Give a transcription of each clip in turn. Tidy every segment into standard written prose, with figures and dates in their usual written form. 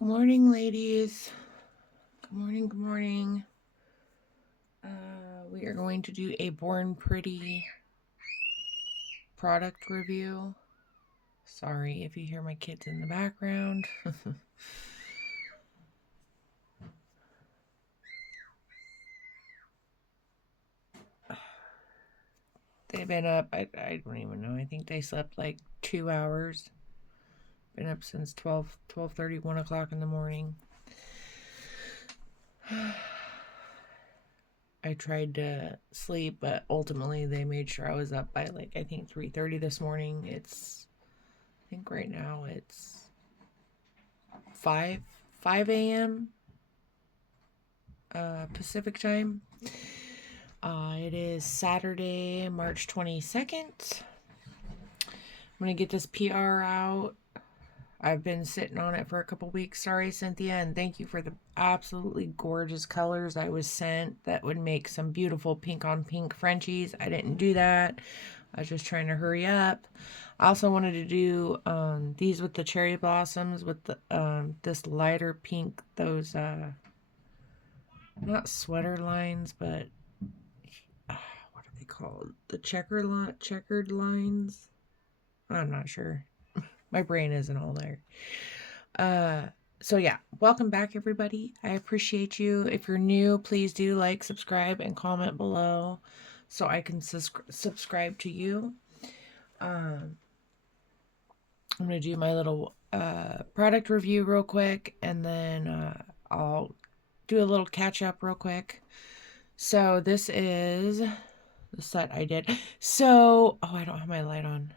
Good morning, ladies. Good morning, good morning. We are going to do a Born Pretty product review. Sorry if you hear my kids in the background. They've been up, I don't even know. I think they slept like 2 hours. Been up since 12:30, 1 o'clock in the morning. I tried to sleep, but ultimately they made sure I was up by like I think 3:30 this morning. I think right now it's 5 a.m. Pacific time. It is Saturday, March 22nd. I'm going to get this PR out. I've been sitting on it for a couple weeks. Sorry, Cynthia, and thank you for the absolutely gorgeous colors I was sent that would make some beautiful pink on pink Frenchies. I didn't do that. I was just trying to hurry up. I also wanted to do these with the cherry blossoms with the this lighter pink, those not sweater lines, but what are they called? The checkered lines? I'm not sure. My brain isn't all there. So yeah, welcome back, everybody. I appreciate you. If you're new, please do like, subscribe, and comment below so I can subscribe to you. I'm going to do my little product review real quick, and then I'll do a little catch up real quick. So this is the set I did. So, oh, I don't have my light on.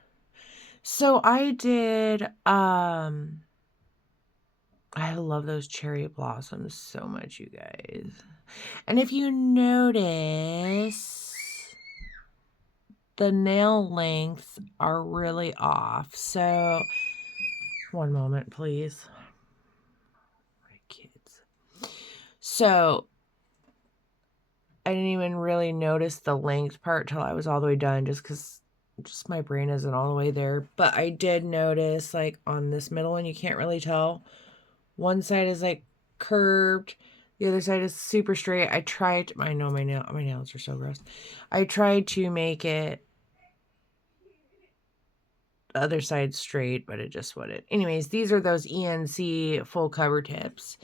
So I did, I love those cherry blossoms so much, you guys. And if you notice, the nail lengths are really off. So, one moment, please. My kids. So, I didn't even really notice the length part till I was all the way done, just because my brain isn't all the way there. But I did notice, like, on this middle one, you can't really tell. One side is, like, curved. The other side is super straight. I know my nails are so gross. I tried to make it the other side straight, but it just wouldn't. Anyways, these are those ENC full cover tips.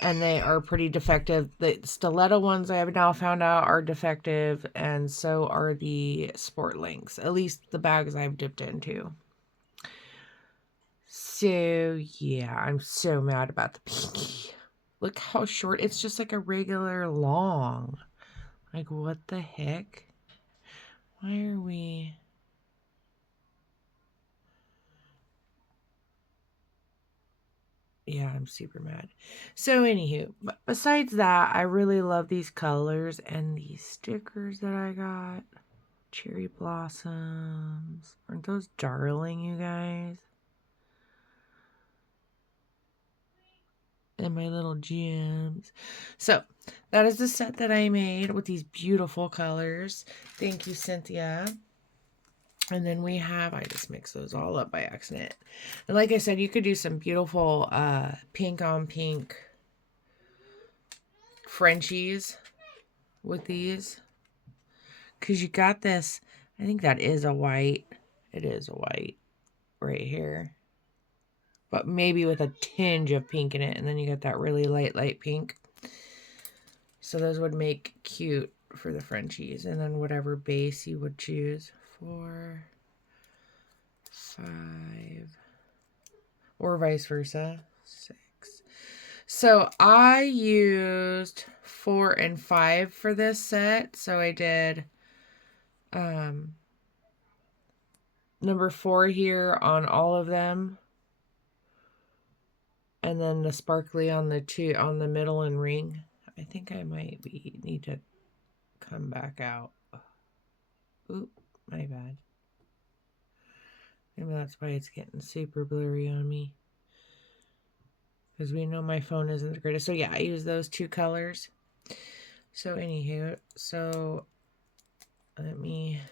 And they are pretty defective. The stiletto ones I have now found out are defective, and so are the sport links. At least the bags I've dipped into. So yeah, I'm so mad about the pinky. Look how short. It's just like a regular long. Like, what the heck? Why are we... Yeah, I'm super mad. So anywho, besides that, I really love these colors and these stickers that I got. Cherry blossoms. Aren't those darling, you guys? And my little gems. So that is the set that I made with these beautiful colors. Thank you, Cynthia. And then we have, I just mixed those all up by accident. And like I said, you could do some beautiful pink on pink Frenchies with these. Because you got this, I think that is a white. It is a white right here. But maybe with a tinge of pink in it. And then you got that really light pink. So those would make cute for the Frenchies. And then whatever base you would choose. 4, 5, or vice versa. 6. So I used 4 and 5 for this set. So I did number 4 here on all of them. And then the sparkly on the middle and ring. I think I might need to come back out. Oop, my bad. Maybe that's why it's getting super blurry on me. Because we know my phone isn't the greatest. So yeah, I use those 2 colors. So anywho, so let me...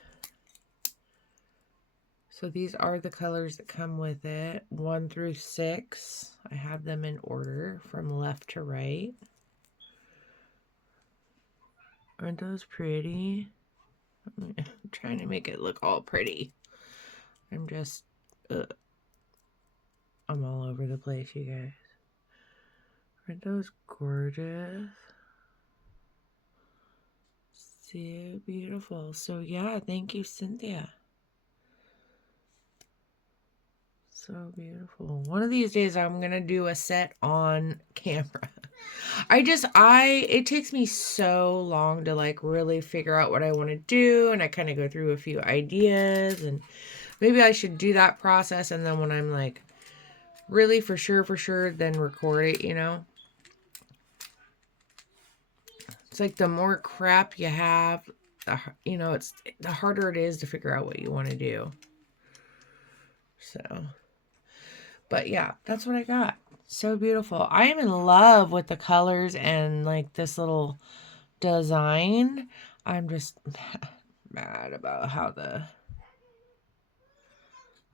So these are the colors that come with it. 1 through 6. I have them in order from left to right. Aren't those pretty? I'm trying to make it look all pretty. I'm just, I'm all over the place, you guys. Aren't those gorgeous? So beautiful. So yeah, thank you, Cynthia. So beautiful. One of these days I'm going to do a set on camera. It takes me so long to like really figure out what I want to do. And I kind of go through a few ideas, and maybe I should do that process. And then when I'm like really for sure, then record it, you know? It's like the more crap you have, it's the harder it is to figure out what you want to do. So, but yeah, that's what I got. So beautiful. I am in love with the colors and like this little design. I'm just mad about how the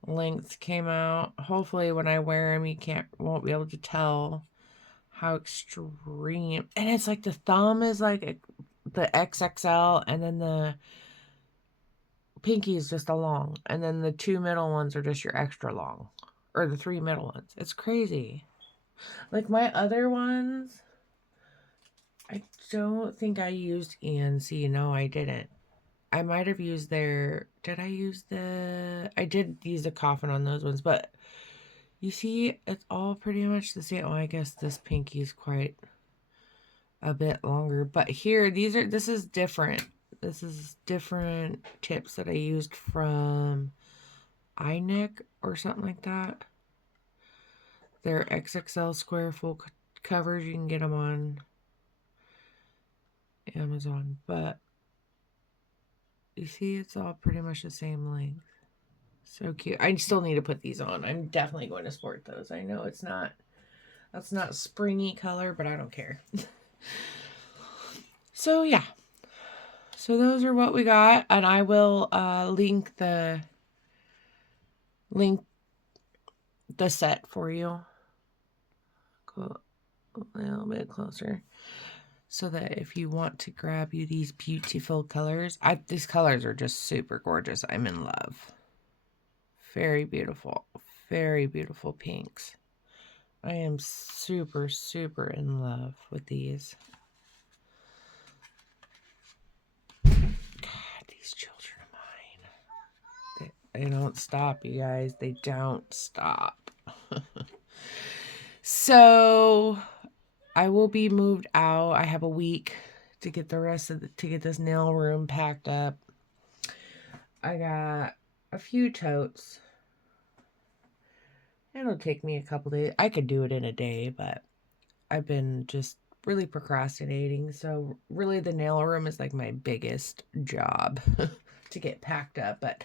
lengths came out. Hopefully when I wear them, won't be able to tell how extreme. And it's like the thumb is like the XXL, and then the pinky is just a long, and then the 2 middle ones are just your extra long, or the 3 middle ones. It's crazy. Like my other ones, I don't think I used ENC. No, I didn't. I might have used I did use the coffin on those ones, but you see, it's all pretty much the same. Oh, I guess this pinky is quite a bit longer, but here, this is different. This is different tips that I used from iNeck or something like that. They're XXL square full covers. You can get them on Amazon, but you see, it's all pretty much the same length. So cute. I still need to put these on. I'm definitely going to sport those. I know that's not springy color, but I don't care. So yeah. So those are what we got, and I will link the set for you. Go a little bit closer, so that if you want to grab you these beautiful colors, these colors are just super gorgeous. I'm in love. Very beautiful pinks. I am super in love with these. God, these children of mine. They don't stop, you guys. They don't stop. So I will be moved out. I have a week to get to get this nail room packed up. I got a few totes. It'll take me a couple days. I could do it in a day, but I've been just really procrastinating. So really the nail room is like my biggest job to get packed up. But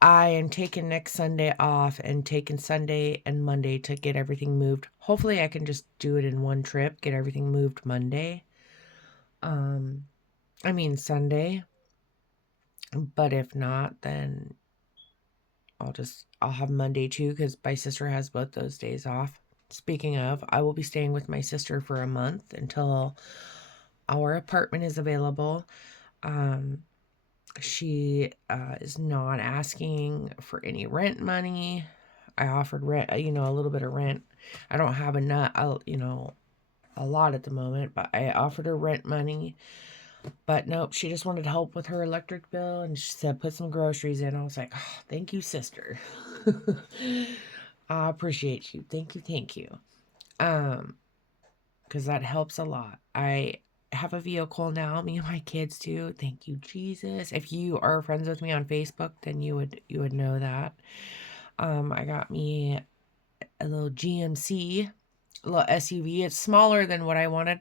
I am taking next Sunday off and taking Sunday and Monday to get everything moved. Hopefully I can just do it in one trip, get everything moved Monday. Sunday. But if not, then I'll have Monday too, because my sister has both those days off. Speaking of, I will be staying with my sister for a month until our apartment is available. She is not asking for any rent money. I offered rent, a little bit of rent. I don't have enough, a lot at the moment, but I offered her rent money. But nope, she just wanted help with her electric bill, and she said put some groceries in. I was like, oh, thank you, sister. I appreciate you. Thank you. Because that helps a lot. I have a vehicle now, me and my kids do. Thank you, Jesus. If you are friends with me on Facebook, then you would know that. I got me a little GMC, a little SUV. It's smaller than what I wanted.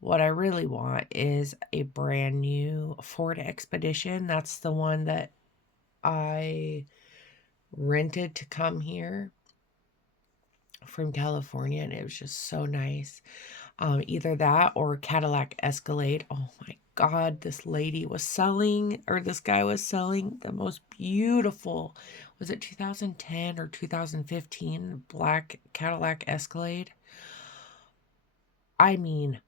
What I really want is a brand new Ford Expedition. That's the one that I rented to come here from California, and it was just so nice. Either that or Cadillac Escalade. Oh my God, this lady was selling, or this guy was selling the most beautiful, was it 2010 or 2015 black Cadillac Escalade? I mean,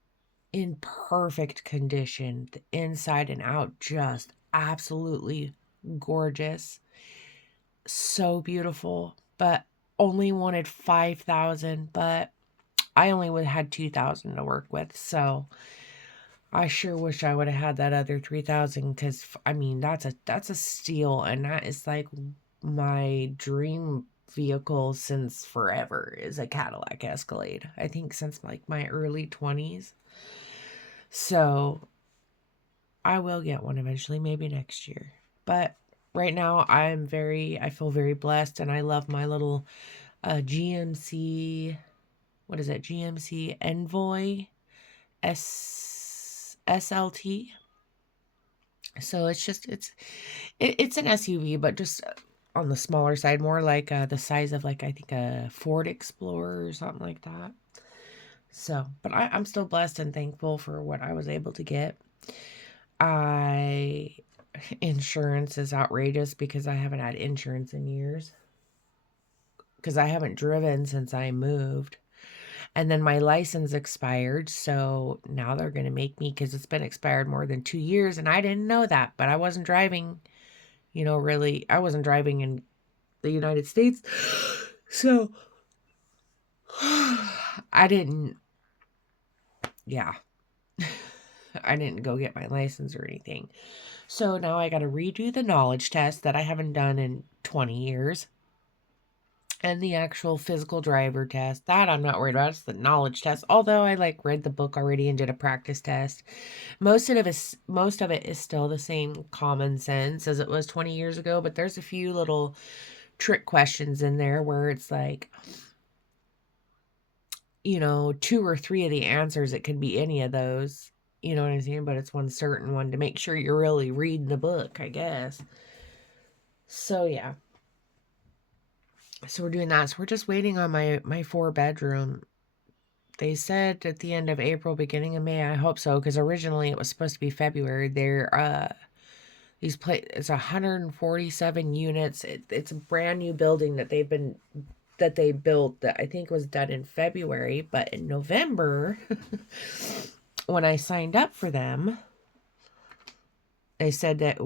in perfect condition, the inside and out, just absolutely gorgeous. So beautiful, but only wanted 5,000, but I only had 2,000 to work with, so I sure wish I would have had that other 3,000 because I mean that's a steal, and that is like my dream vehicle since forever is a Cadillac Escalade. I think since like my early 20s. So I will get one eventually, maybe next year. But right now I feel very blessed, and I love my little GMC, what is it? GMC Envoy SLT. So it's an SUV, but just on the smaller side, more like the size of like I think a Ford Explorer or something like that. So, but I'm still blessed and thankful for what I was able to get. Insurance is outrageous because I haven't had insurance in years. Because I haven't driven since I moved. And then my license expired, so now they're going to make me, because it's been expired more than 2 years, and I didn't know that, but I wasn't driving, really, I wasn't driving in the United States, so I didn't go get my license or anything. So now I got to redo the knowledge test that I haven't done in 20 years. And the actual physical driver test, that I'm not worried about. It's the knowledge test. Although I read the book already and did a practice test. Most of it is still the same common sense as it was 20 years ago, but there's a few little trick questions in there where it's like, 2 or 3 of the answers, it could be any of those. You know what I'm saying? But it's one certain one to make sure you're really reading the book, I guess. So yeah. So we're doing that. So we're just waiting on my 4-bedroom. They said at the end of April, beginning of May. I hope so, because originally it was supposed to be February. It's 147 units. It's a brand new building that they built that I think was done in February, but in November, when I signed up for them, they said that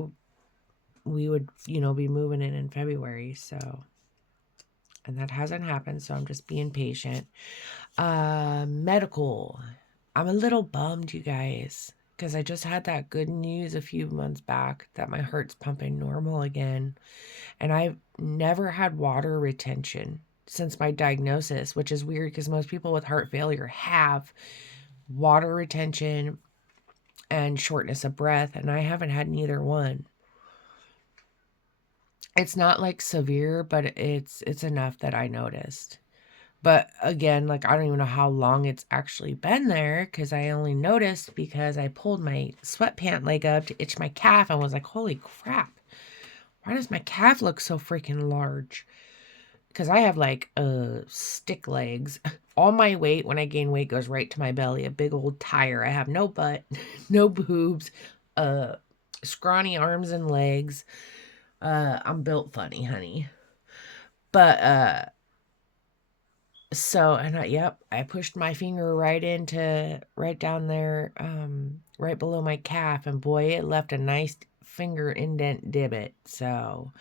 we would, be moving in February. So, and that hasn't happened. So I'm just being patient. Medical. I'm a little bummed, you guys, because I just had that good news a few months back that my heart's pumping normal again. And I've never had water retention since my diagnosis, which is weird because most people with heart failure have water retention and shortness of breath, and I haven't had neither one. It's not like severe, but it's enough that I noticed. But again, I don't even know how long it's actually been there, because I only noticed because I pulled my sweatpant leg up to itch my calf and was like, holy crap, why does my calf look so freaking large? Because I have stick legs. All my weight, when I gain weight, goes right to my belly, a big old tire. I have no butt, no boobs, scrawny arms and legs. I'm built funny, honey. But so, and I pushed my finger right down there, right below my calf, and boy, it left a nice finger indent divot. So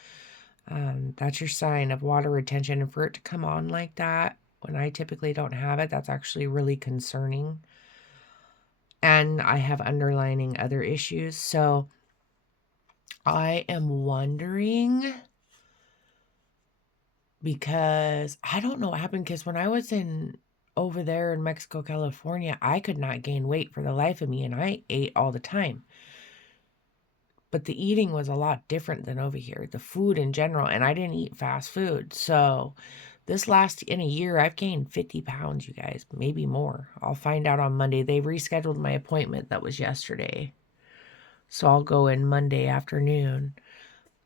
that's your sign of water retention, and for it to come on like that when I typically don't have it, that's actually really concerning. And I have underlining other issues, so I am wondering, because I don't know what happened, because when I was over there in Mexico, California, I could not gain weight for the life of me, and I ate all the time. But the eating was a lot different than over here, the food in general, and I didn't eat fast food. So in a year, I've gained 50 pounds, you guys, maybe more. I'll find out on Monday. They rescheduled my appointment that was yesterday. So I'll go in Monday afternoon,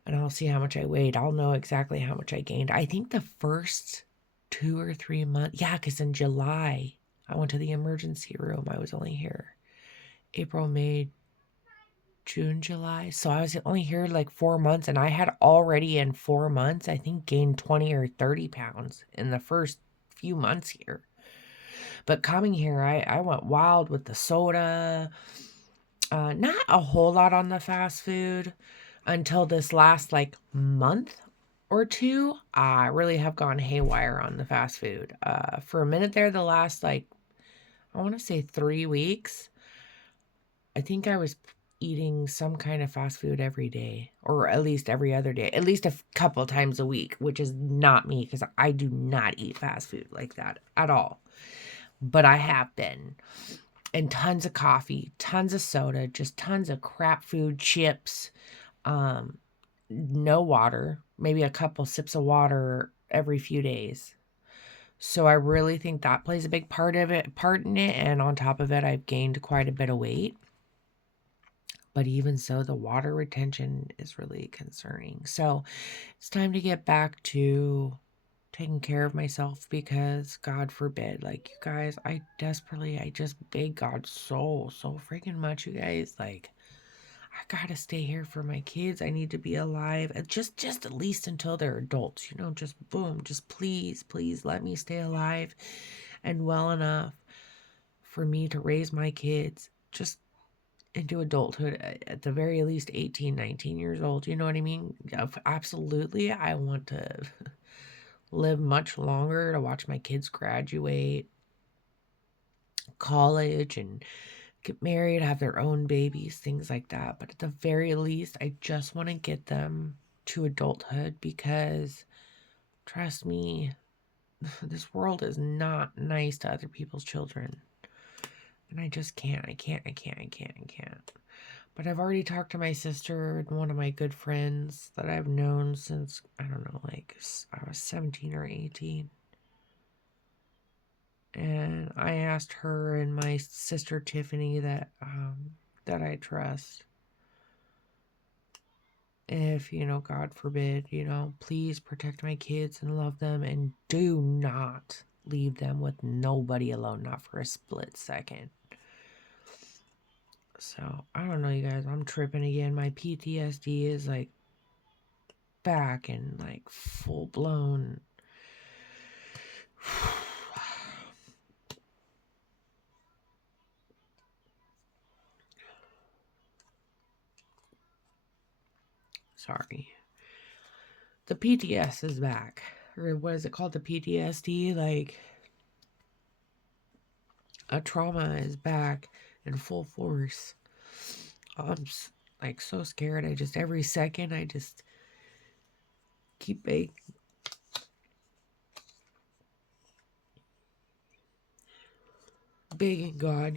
and I'll see how much I weighed. I'll know exactly how much I gained. I think the first 2 or 3 months, because in July, I went to the emergency room. I was only here April, May, June, July. So I was only here like 4 months, and I had already in 4 months, I think, gained 20 or 30 pounds in the first few months here. But coming here, I went wild with the soda. Not a whole lot on the fast food until this last like month or two. I really have gone haywire on the fast food. For a minute there, the last like, I want to say 3 weeks, I think I was eating some kind of fast food every day, or at least every other day, at least a couple times a week, which is not me because I do not eat fast food like that at all. But I have been. And tons of coffee, tons of soda, just tons of crap food, chips, no water, maybe a couple sips of water every few days. So I really think that plays a big part in it. And on top of it, I've gained quite a bit of weight. But even so, the water retention is really concerning. So it's time to get back to taking care of myself, because God forbid, like, you guys, I just beg God so freaking much, you guys, like, I gotta stay here for my kids. I need to be alive, just at least until they're adults, just boom, just please let me stay alive and well enough for me to raise my kids just into adulthood, at the very least 18, 19 years old. You know what I mean? Absolutely. I want to live much longer to watch my kids graduate college and get married, have their own babies, things like that. But at the very least, I just want to get them to adulthood, because trust me, this world is not nice to other people's children. And I just can't. I can't. But I've already talked to my sister and one of my good friends that I've known since, I don't know, like I was 17 or 18. And I asked her and my sister Tiffany that I trust, if, God forbid, please protect my kids and love them, and do not leave them with nobody alone, not for a split second. So, I don't know, you guys, I'm tripping again. My PTSD is like back and like full blown. Sorry. The PTS is back. Or what is it called? The PTSD? Like, a trauma is back in full force. I'm like so scared. Every second, I just keep begging God,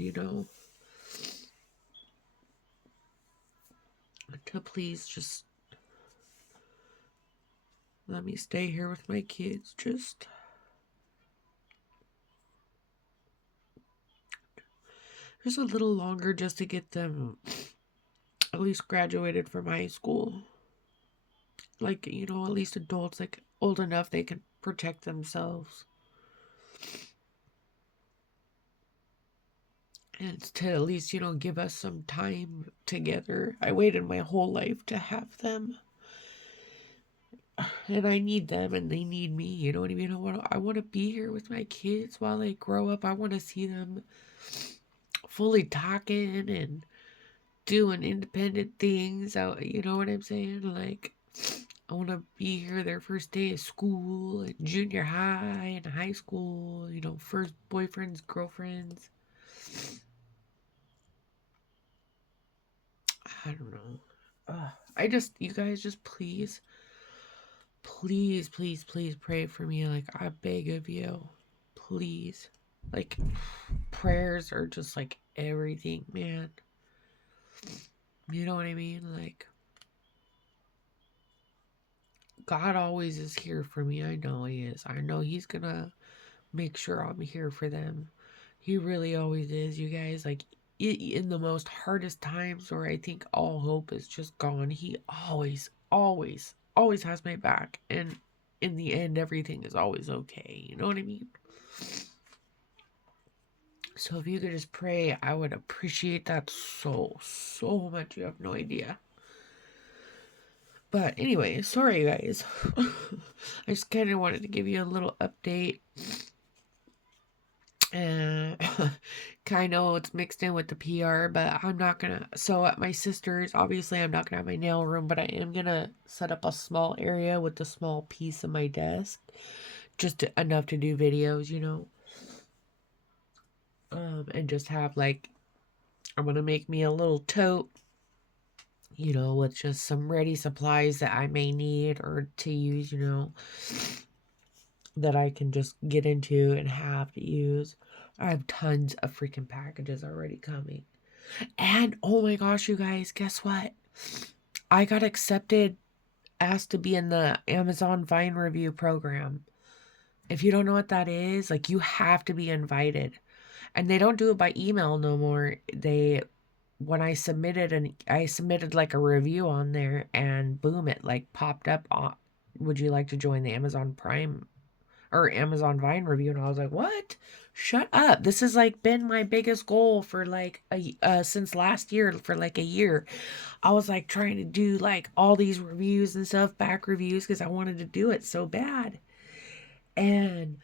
to please just let me stay here with my kids. Just a little longer, just to get them at least graduated from high school. Like, at least adults, like, old enough they can protect themselves. And to at least, give us some time together. I waited my whole life to have them. And I need them, and they need me. You know what I mean? I want to be here with my kids while they grow up. I want to see them fully talking and doing independent things. You know what I'm saying? Like, I want to be here their first day of school, and junior high and high school, first boyfriends, girlfriends. I don't know. You guys, just please pray for me. Like, I beg of you. Please. Like, prayers are just like everything, man. You know what I mean? Like, God always is here for me. I know He is. I know He's gonna make sure I'm here for them. He really always is, you guys. Like, in the most hardest times where I think all hope is just gone, He always has my back. And in the end, everything is always okay. You know what I mean? So if you could just pray, I would appreciate that so much. You have no idea. But anyway, sorry guys. I just kind of wanted to give you a little update. And kind of it's mixed in with the PR, but I'm not gonna. So at my sister's, obviously, I'm not gonna have my nail room, but I am gonna set up a small area with a small piece of my desk, just enough to do videos, you know. And just have like, I'm gonna make me a little tote, you know, with just some ready supplies that I may need or to use, you know, that I can just get into and have to use. I have tons of freaking packages already coming. And oh my gosh, you guys, guess what? I got accepted, asked to be in the Amazon Vine review program. If you don't know what that is, like you have to be invited. And they don't do it by email no more. When I submitted like a review on there and boom, it like popped up on, would you like to join the Amazon Prime or Amazon Vine review? And I was like, what? Shut up. This has like been my biggest goal for like since last year, for like a year. I was like trying to do like all these reviews and stuff, back reviews, because I wanted to do it so bad. And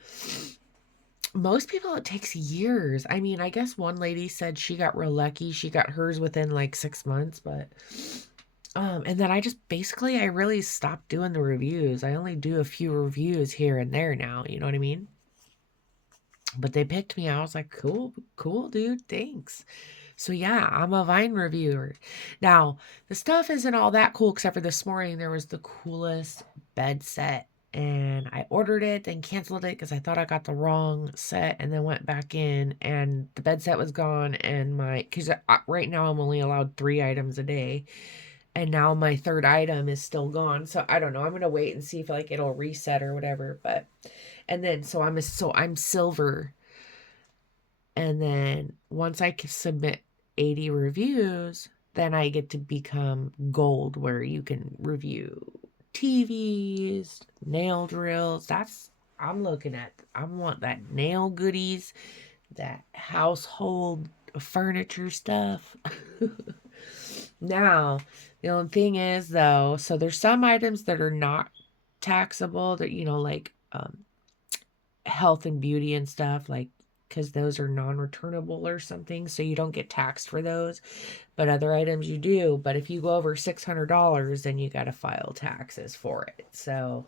most people, it takes years. I mean, I guess one lady said she got real lucky. She got hers within like 6 months, but and then I just basically I really stopped doing the reviews. I only do a few reviews here and there now, you know what I mean? But they picked me. I was like, cool, dude, thanks. So yeah, I'm a Vine reviewer. Now, the stuff isn't all that cool, except for this morning there was the coolest bed set. And I ordered it, then canceled it because I thought I got the wrong set, and then went back in, and the bed set was gone. And because right now I'm only allowed 3 items a day, and now my third item is still gone. So I don't know. I'm gonna wait and see if like it'll reset or whatever. But and then I'm silver, and then once I can submit 80 reviews, then I get to become gold, where you can review TVs, nail drills. I'm looking at. I want that nail goodies, that household furniture stuff. Now, the only thing is though, so there's some items that are not taxable, that like health and beauty and stuff, like, because those are non-returnable or something, so you don't get taxed for those. But other items you do. But if you go over $600, then you got to file taxes for it. So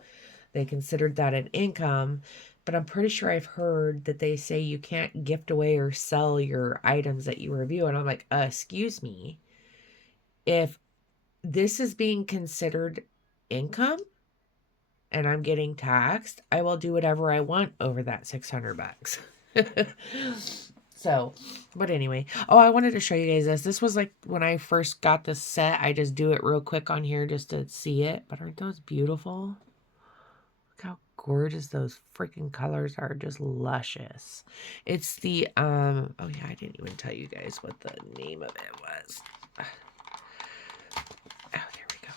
they considered that an income. But I'm pretty sure I've heard that they say you can't gift away or sell your items that you review. And I'm like, excuse me. If this is being considered income and I'm getting taxed, I will do whatever I want over that $600. So, but anyway. Oh, I wanted to show you guys this. This was like when I first got this set. I just do it real quick on here just to see it. But aren't those beautiful? Look how gorgeous those freaking colors are. Just luscious. It's the, oh yeah, I didn't even tell you guys what the name of it was. Oh, there we go.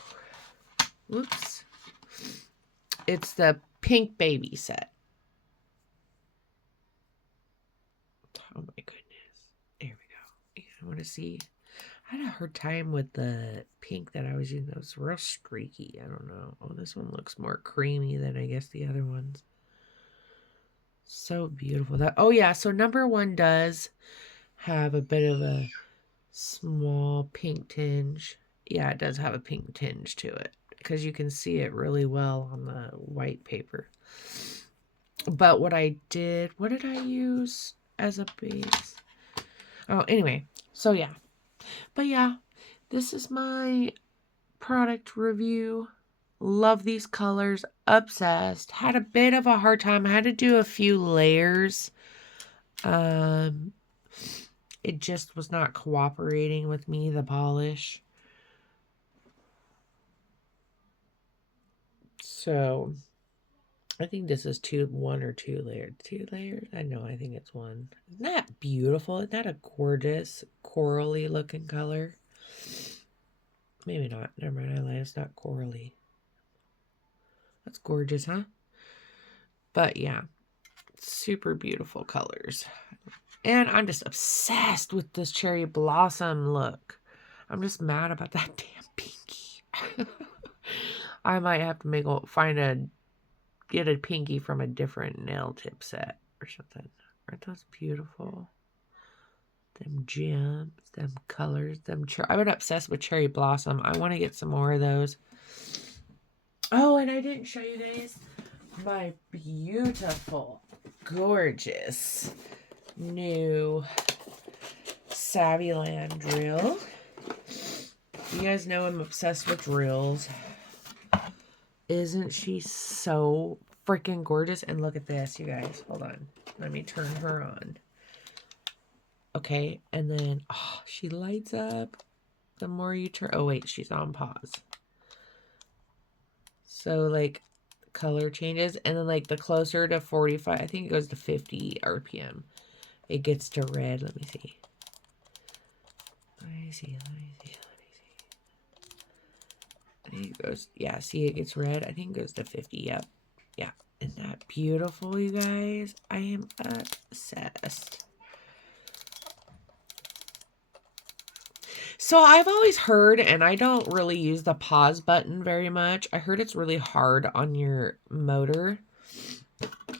Whoops. It's the Pink Baby set. Oh my goodness. There we go. I want to see. I had a hard time with the pink that I was using. That was real streaky. I don't know. Oh, this one looks more creamy than I guess the other ones. So beautiful. Oh yeah, so number 1 does have a bit of a small pink tinge. Yeah, it does have a pink tinge to it, because you can see it really well on the white paper. But what did I use as a base? Oh, anyway, so yeah. But yeah, this is my product review. Love these colors. Obsessed. Had a bit of a hard time. I had to do a few layers. It just was not cooperating with me, the polish. So I think this is 1 or 2 layered. 2 layers? I know, I think it's 1. Isn't that beautiful? Isn't that a gorgeous corally looking color? Maybe not. Never mind, I lied. It's not corally. That's gorgeous, huh? But yeah, super beautiful colors. And I'm just obsessed with this cherry blossom look. I'm just mad about that damn pinky. I might have to get a pinky from a different nail tip set or something. Aren't those beautiful? Them gems, them colors, I've been obsessed with cherry blossom. I want to get some more of those. Oh, and I didn't show you guys my beautiful, gorgeous new Savvyland drill. You guys know I'm obsessed with drills. Isn't she so freaking gorgeous? And look at this, you guys. Hold on. Let me turn her on. Okay, and then, oh, she lights up the more you turn. Oh, wait, she's on pause. So, like, color changes. And then, like, the closer to 45, I think it goes to 50 RPM. It gets to red. Let me see. Let me see. I think it goes, yeah, see, it gets red. I think it goes to 50. Yep. Yeah. Isn't that beautiful, you guys? I am obsessed. So I've always heard, and I don't really use the pause button very much. I heard it's really hard on your motor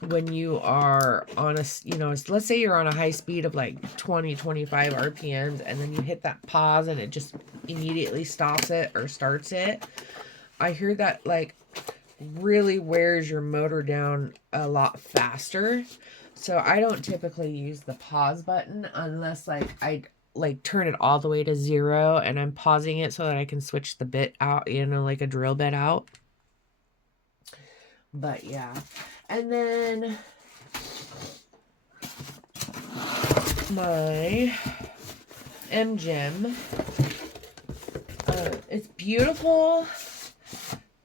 when you are on a, let's say you're on a high speed of like 20, 25 RPMs, and then you hit that pause and it just immediately stops it or starts it. I hear that like really wears your motor down a lot faster. So I don't typically use the pause button unless like I like turn it all the way to 0 and I'm pausing it so that I can switch the bit out, like a drill bit out. But yeah. And then my M-Gem. It's beautiful,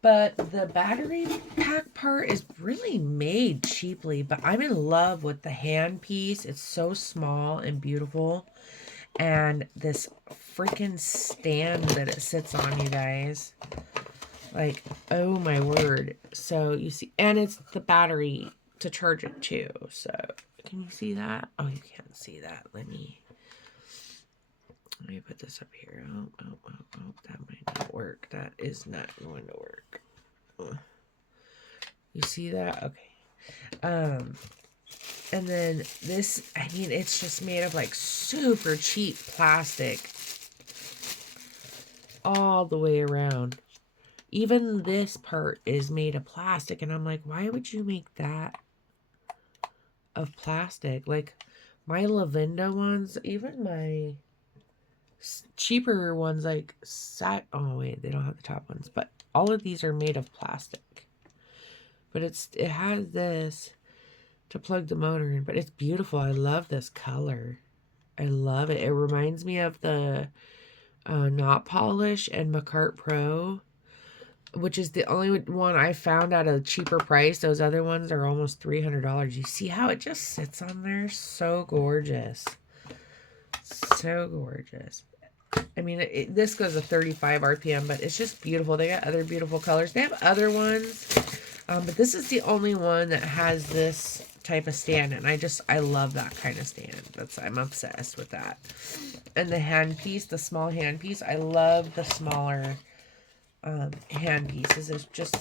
but the battery pack part is really made cheaply. But I'm in love with the hand piece. It's so small and beautiful. And this freaking stand that it sits on, you guys. Like, oh my word. So you see, and it's the battery to charge it too. So can you see that? Oh, you can't see that. Let me put this up here. Oh, that might not work. That is not going to work. You see that? Okay. And then this, I mean, it's just made of like super cheap plastic all the way around. Even this part is made of plastic, and I'm like, why would you make that of plastic? Like my Lavinda ones, even my cheaper ones, like oh wait, they don't have the top ones, but all of these are made of plastic. But it has this to plug the motor in, but it's beautiful. I love this color. I love it. It reminds me of the Knot Polish and Macart Pro, which is the only one I found at a cheaper price. Those other ones are almost $300. You see how it just sits on there? So gorgeous. So gorgeous. I mean, this goes to 35 RPM, but it's just beautiful. They got other beautiful colors. They have other ones, but this is the only one that has this type of stand, and I love that kind of stand. I'm obsessed with that. And the hand piece, the small hand piece, I love the smaller hand pieces. It's just,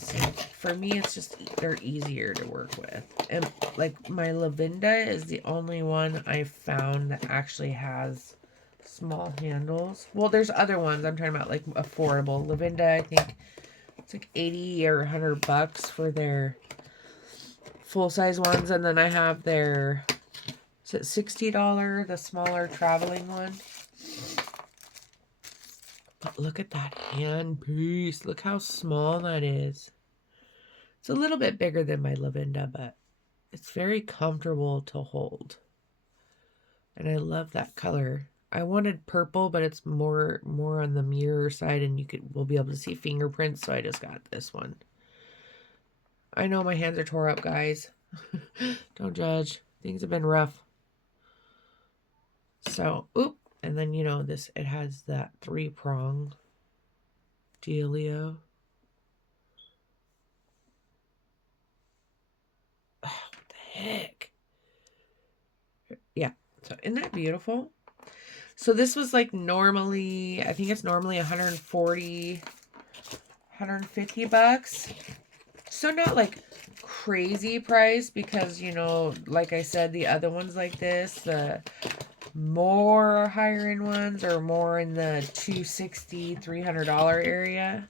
for me, it's just, they're easier to work with. And like my Lavinda is the only one I found that actually has small handles. Well, there's other ones I'm talking about, like affordable. Lavinda, I think it's like 80 or 100 bucks for their full-size ones, and then I have their, is it $60, the smaller traveling one. But look at that hand piece. Look how small that is. It's a little bit bigger than my Lavinda, but it's very comfortable to hold. And I love that color. I wanted purple, but it's more on the mirror side, and we'll be able to see fingerprints, so I just got this one. I know my hands are tore up, guys. Don't judge. Things have been rough. So, oop. And then, this, it has that 3-prong dealio. Oh, what the heck? Yeah, So isn't that beautiful? So this was like normally, I think it's normally 140, 150 bucks. So not like crazy price because, you know, like I said, the other ones like this, the more higher end ones are more in the $260, $300 area.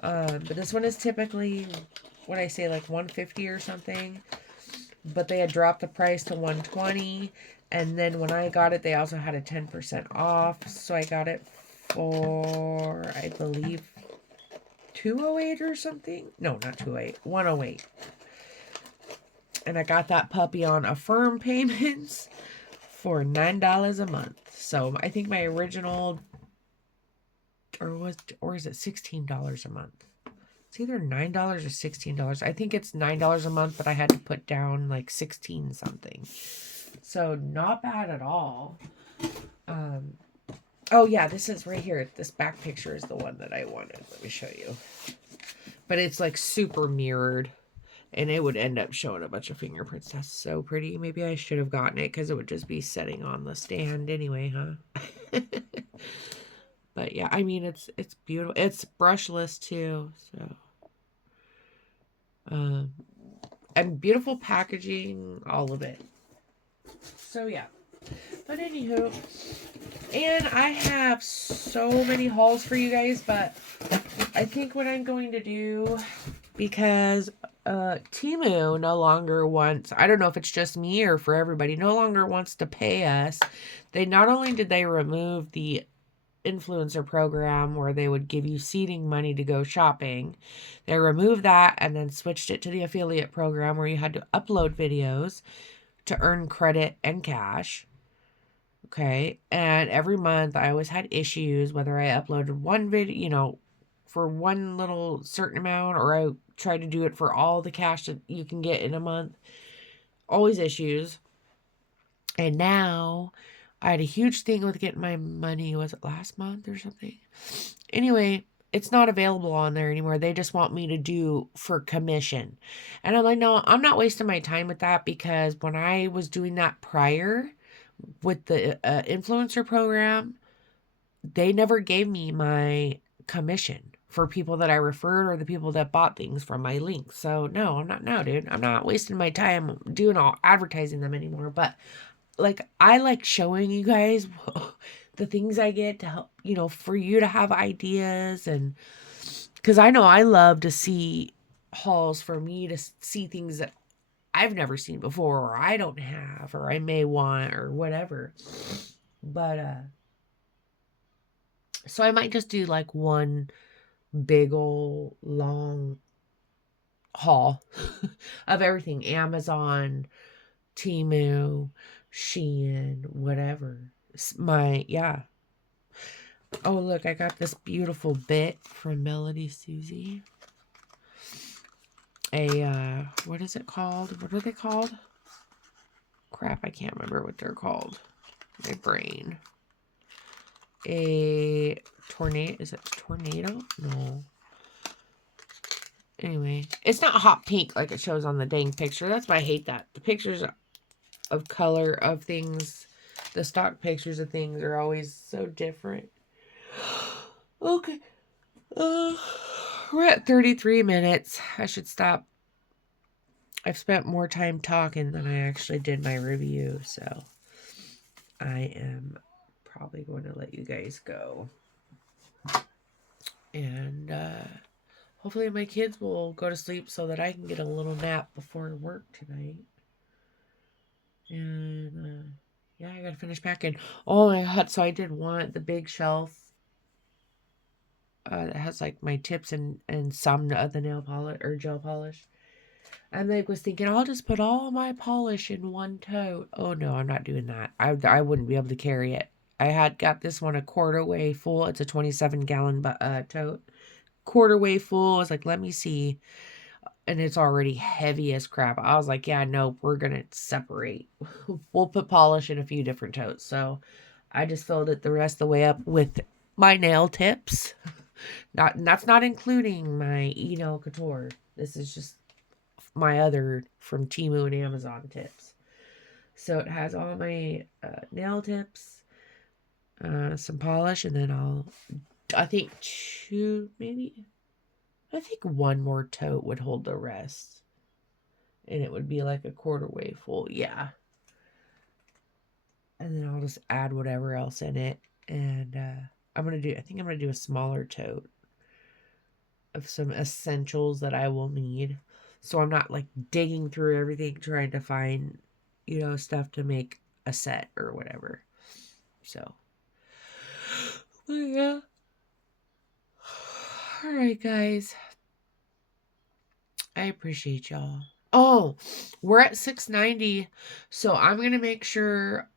But this one is typically, what I say, like 150 or something. But they had dropped the price to 120. And then when I got it, they also had a 10% off. So I got it for, I believe, 208 or something. No, not 208, 108. And I got that puppy on Affirm payments for $9 a month. So I think my original, or is it $16 a month? It's either $9 or $16. I think it's $9 a month, but I had to put down like 16 something. So not bad at all. Oh yeah, this is right here. This back picture is the one that I wanted. Let me show you. But it's like super mirrored. And it would end up showing a bunch of fingerprints. That's so pretty. Maybe I should have gotten it because it would just be sitting on the stand anyway, huh? But yeah, I mean, it's beautiful. It's brushless too, so. And beautiful packaging, all of it. So yeah. But anywho, and I have so many hauls for you guys, but I think what I'm going to do, because Temu no longer wants, I don't know if it's just me or for everybody, no longer wants to pay us. They not only did they remove the influencer program where they would give you seeding money to go shopping, they removed that and then switched it to the affiliate program where you had to upload videos to earn credit and cash. Okay. And every month I always had issues, whether I uploaded one video, you know, for one little certain amount, or I tried to do it for all the cash that you can get in a month. Always issues. And now I had a huge thing with getting my money. Was it last month or something? Anyway, it's not available on there anymore. They just want me to do for commission. And I'm like, no, I'm not wasting my time with that, because when I was doing that prior with the influencer program, they never gave me my commission for people that I referred or the people that bought things from my links. So no, I'm not now, dude. I'm not wasting my time doing all advertising them anymore. But like, I like showing you guys the things I get to help, you know, for you to have ideas. And because I know I love to see hauls, for me to see things that I've never seen before, or I don't have, or I may want, or whatever. But so I might just do like one big old long haul of everything. Amazon, Temu, Shein, whatever. Yeah. Oh, look, I got this beautiful bit from Melody Susie. What is it called? What are they called? Crap, I can't remember what they're called. My brain. A tornado? Is it tornado? No. Anyway, it's not hot pink like it shows on the dang picture. That's why I hate that. The pictures of color of things, the stock pictures of things are always so different. Okay. We're at 33 minutes. I should stop. I've spent more time talking than I actually did my review, so I am probably going to let you guys go. And hopefully my kids will go to sleep so that I can get a little nap before work tonight. And yeah, I gotta finish packing. Oh my god, so I did want the big shelf that has like my tips and some of the nail polish or gel polish. And like was thinking I'll just put all my polish in one tote. Oh no, I'm not doing that. I wouldn't be able to carry it. I had got this one a quarter way full. It's a 27-gallon tote. Quarter way full. I was like, let me see. And it's already heavy as crap. I was like, yeah, no, we're gonna separate. We'll put polish in a few different totes. So I just filled it the rest of the way up with my nail tips. That's not including my Nail Couture. This is just my other from Temu and Amazon tips. So it has all my nail tips, some polish, and then I think two, maybe, I think one more tote would hold the rest. And it would be like a quarter way full. Yeah. And then I'll just add whatever else in it. And I think I'm going to do a smaller tote of some essentials that I will need. So I'm not like digging through everything trying to find, stuff to make a set or whatever. So, well, yeah. All right, guys. I appreciate y'all. Oh, we're at 690. So I'm going to make sure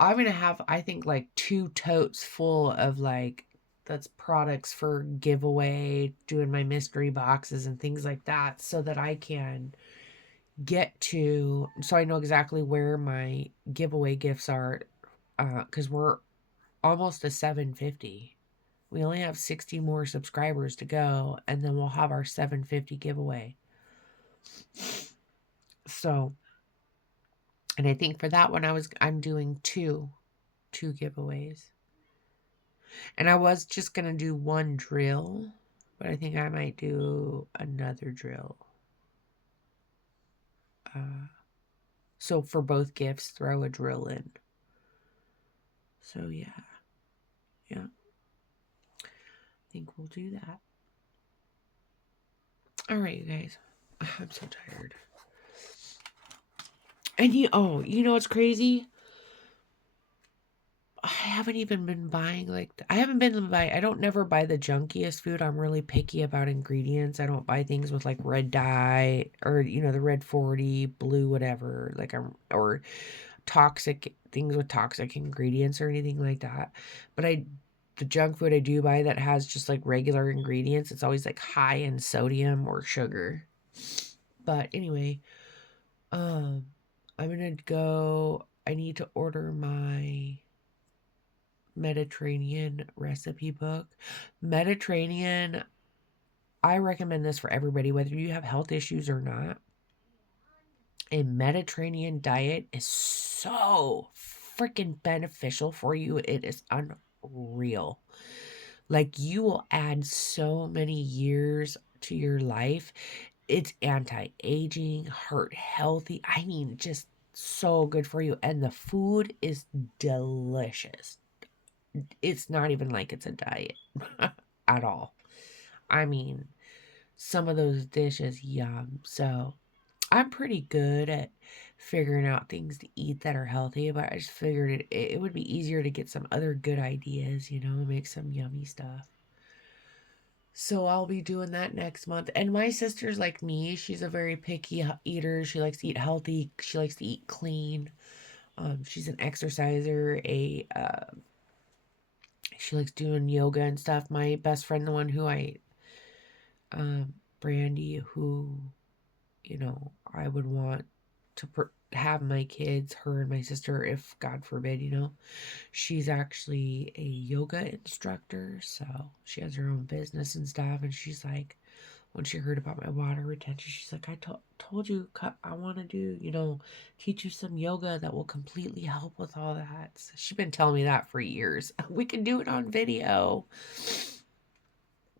I'm going to have, I think, like 2 totes full of like, that's products for giveaway, doing my mystery boxes and things like that, so that I can so I know exactly where my giveaway gifts are, because we're almost to 750. We only have 60 more subscribers to go, and then we'll have our 750 giveaway. So, and I think for that one, I'm doing two giveaways. And I was just going to do one drill, but I think I might do another drill. So for both gifts, throw a drill in. So yeah. Yeah. I think we'll do that. All right, you guys. I'm so tired. And you know what's crazy? I haven't even been buying I don't never buy the junkiest food. I'm really picky about ingredients. I don't buy things with like red dye or the red 40, blue whatever, or toxic things with toxic ingredients or anything like that. But the junk food I do buy that has just like regular ingredients, it's always like high in sodium or sugar. But anyway, I'm gonna go. I need to order my Mediterranean recipe book. Mediterranean, I recommend this for everybody, whether you have health issues or not. A Mediterranean diet is so freaking beneficial for you. It is unreal. Like, you will add so many years to your life. It's anti-aging, heart healthy. I mean, just so good for you. And the food is delicious. It's not even like it's a diet at all. I mean, some of those dishes, yum. So I'm pretty good at figuring out things to eat that are healthy, but I just figured it would be easier to get some other good ideas, make some yummy stuff. So I'll be doing that next month. And my sister's like me. She's a very picky eater. She likes to eat healthy. She likes to eat clean. She's an exerciser, she likes doing yoga and stuff. My best friend, the one who Brandy, who, I would want to have my kids, her and my sister, if God forbid, she's actually a yoga instructor. So she has her own business and stuff. And she's like, when she heard about my water retention, she's like, I told you I want to do, teach you some yoga that will completely help with all that. So she's been telling me that for years. We can do it on video.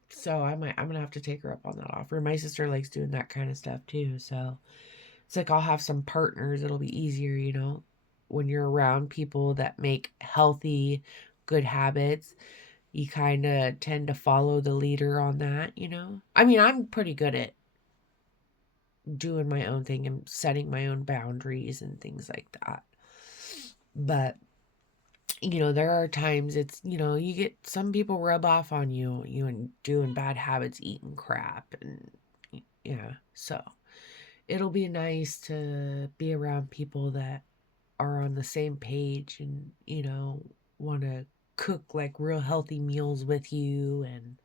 So I'm gonna have to take her up on that offer. My sister likes doing that kind of stuff too. So it's like I'll have some partners. It'll be easier, when you're around people that make healthy, good habits. You kind of tend to follow the leader on that. I mean, I'm pretty good at doing my own thing and setting my own boundaries and things like that. But there are times you get some people rub off on you and doing bad habits, eating crap, and yeah. So it'll be nice to be around people that are on the same page and want to cook like real healthy meals with you, and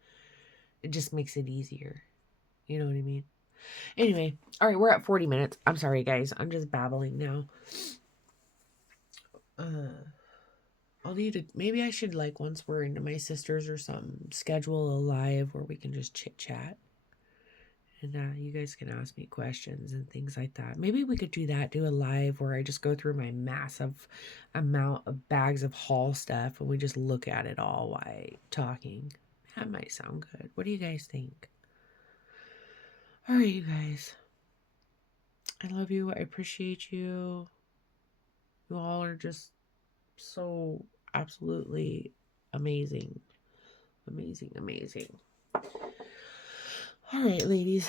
it just makes it easier. You know what I mean? Anyway, all right, we're at 40 minutes. I'm sorry, guys. I'm just babbling now. I'll need to, maybe I should, like, once we're into my sister's or something, schedule a live where we can just chit chat And you guys can ask me questions and things like that. Maybe we could do that, do a live where I just go through my massive amount of bags of haul stuff and we just look at it all while talking. That might sound good. What do you guys think? All right, you guys. I love you. I appreciate you. You all are just so absolutely amazing. Amazing, amazing. All right, ladies.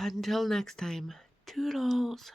Until next time, toodles.